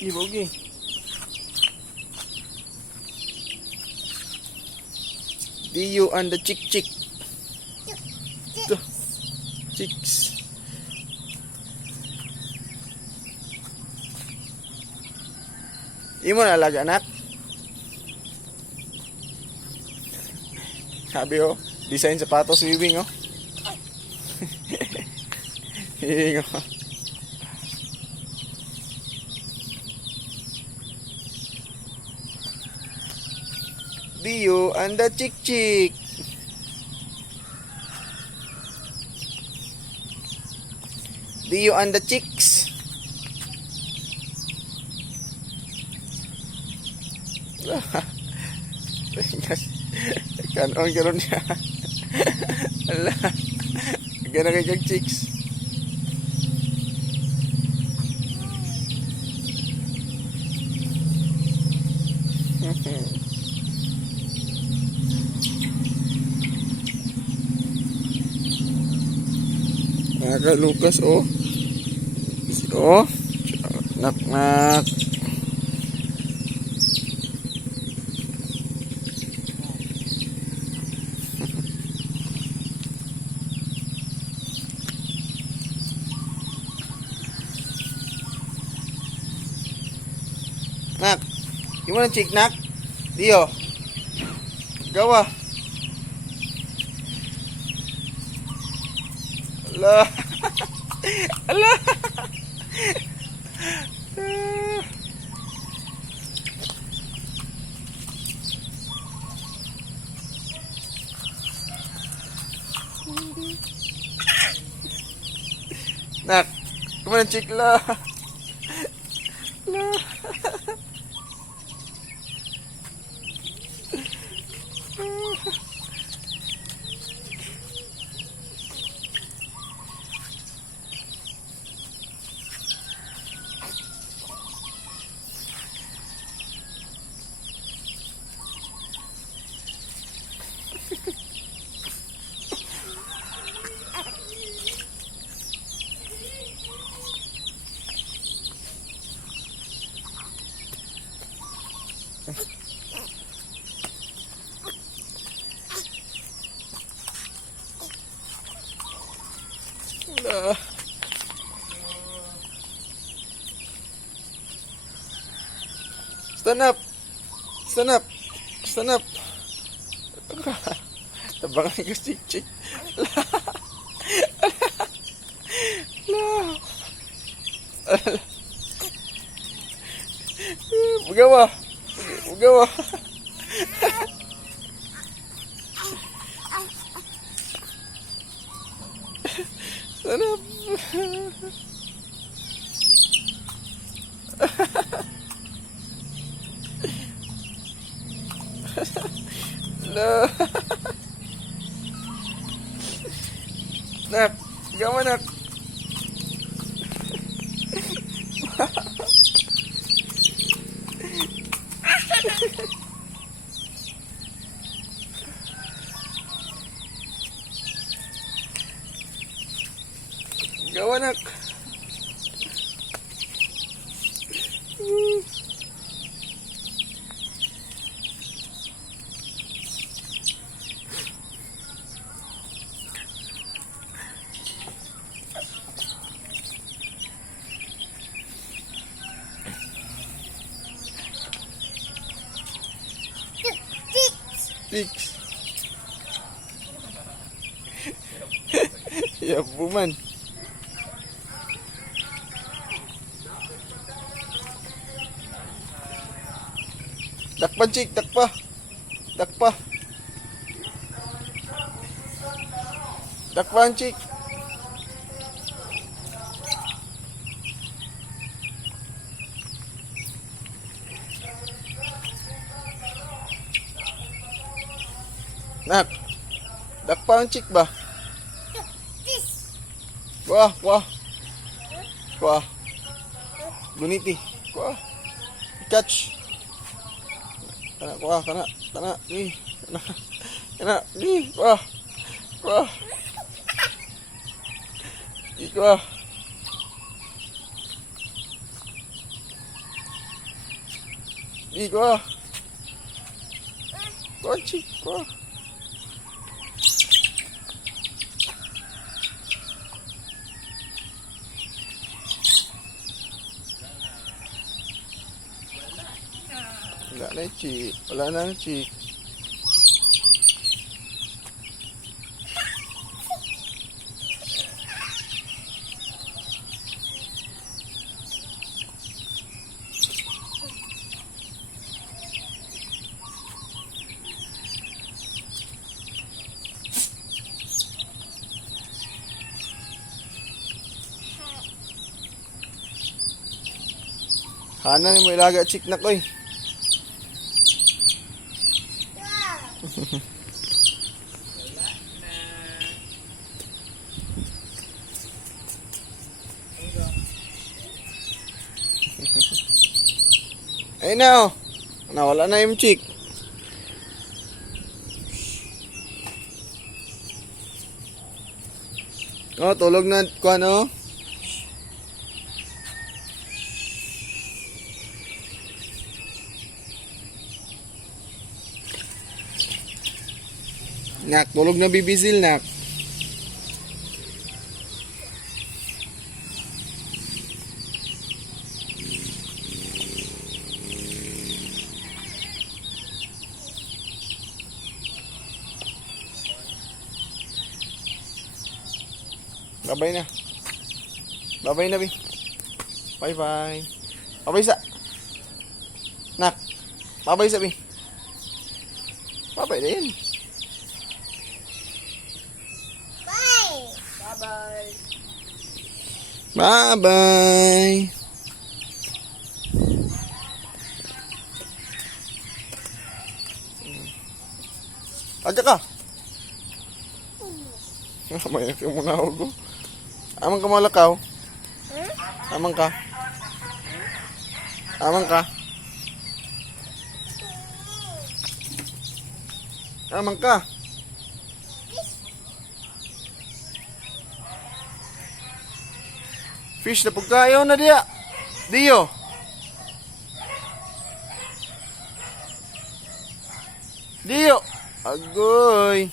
Ibogi. Dio and the chick. Ito. Chicks. Di mo nalaga, anak? Sabi oh, design sapatos Wiwing oh. Wiwing oh. Dio and the chick. Dio and the chicks. Kanon niya. Ala. Gana kay kag chicks. Mga Lucas oh. Oh. Nak. Nak, gimana cik nak? Dio, gawa. Allah, Allah. Nak, gimana cik lah? Lah. Stand up. Tabangan ko chick. Ugawa. Stand up. No. Nak, gawa nak. Gawa nak. Chicks. Ya buman. Dakpa chick, dakpa. Dakpan chick. Nak, dakpa ang chick ba? Kuha. Guniti. Kuha. Catch. Kana. Ni. Kana. Ni. Kuha. Kuha. Iko. Kochi ko. Wala na yung chick. Wala na yung chick. Hanan mo ilaga chick na ko eh. Ayun na oh. Nawala na yung chick. Oh, tulog na ko ano. Nak, tulog na bibisil nak. Babay na. Babay na, Bi. Bye-bye. Babay sa. Nak. Babay sa, Bi. Babay na yan. Bye-bye. Bye-bye. Aja ka. May ka muna ako. Amang ka malakaw. Amang ka. Amang ka. Amang ka. Fish na pagkayo na diya. Dio. Dio. Agoy.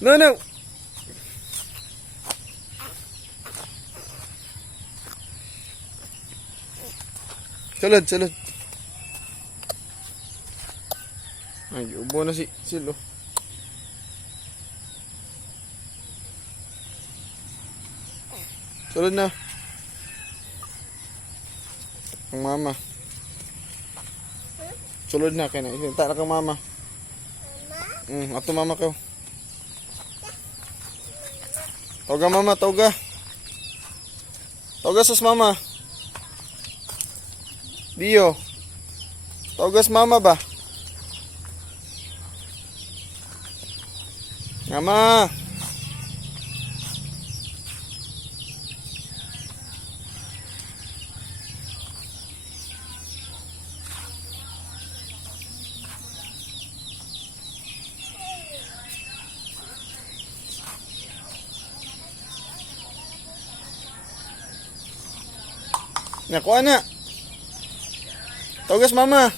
No, no. Sulod, sulod. Ay, ubo na si Silo. Sulod na. Ang mama. Sulod na kaya na. Isinta na kang mama. Ato mama ko. Toga mama, toga. Toga sas mama. Dio. Togas mama ba? Mama. Nakuha na. Togas mama.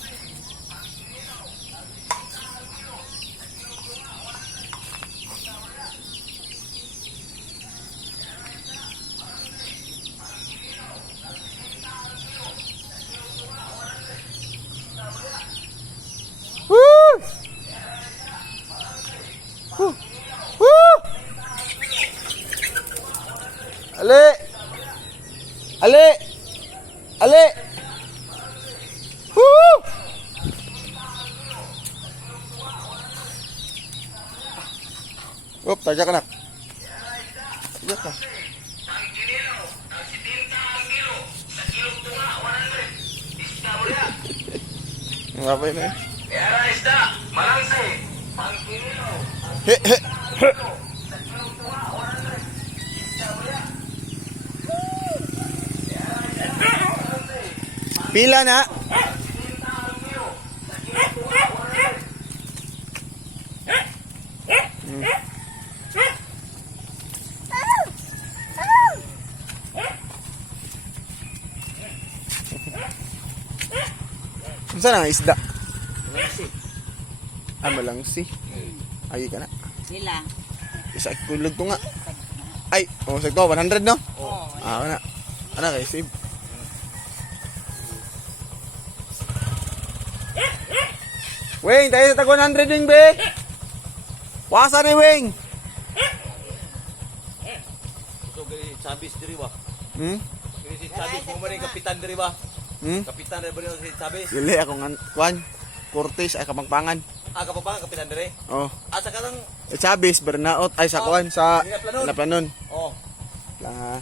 Woo! Woo! Woo! Ale! Ale! Ale! Woo! Op, tajak anak. Tajak ka. Ngapay na eh. He, he, he. Pila na. lang isda. Malangsi. Malangsi. Ay ka na. Sila. Isa kulog to nga. Ay, sakto 100 no? Oh. Wala. Ana kay save. Wing, tayo sa tag 100 Wing, be. Wasa ni Wing. So gani Chabis diri ba? Hmm? Gani si Chabis mo man kapitan diri ba? Hmm? Kapitan diri ba si Chabis? Dili ako nga kwan. Curtis ay kapangpangan. Kapapa kapitan diri. Oh. Asa ka lang. Chavez, Bernaot ay sa kwan sa Dinaplanon. Naplanon. Oh. Lang ha.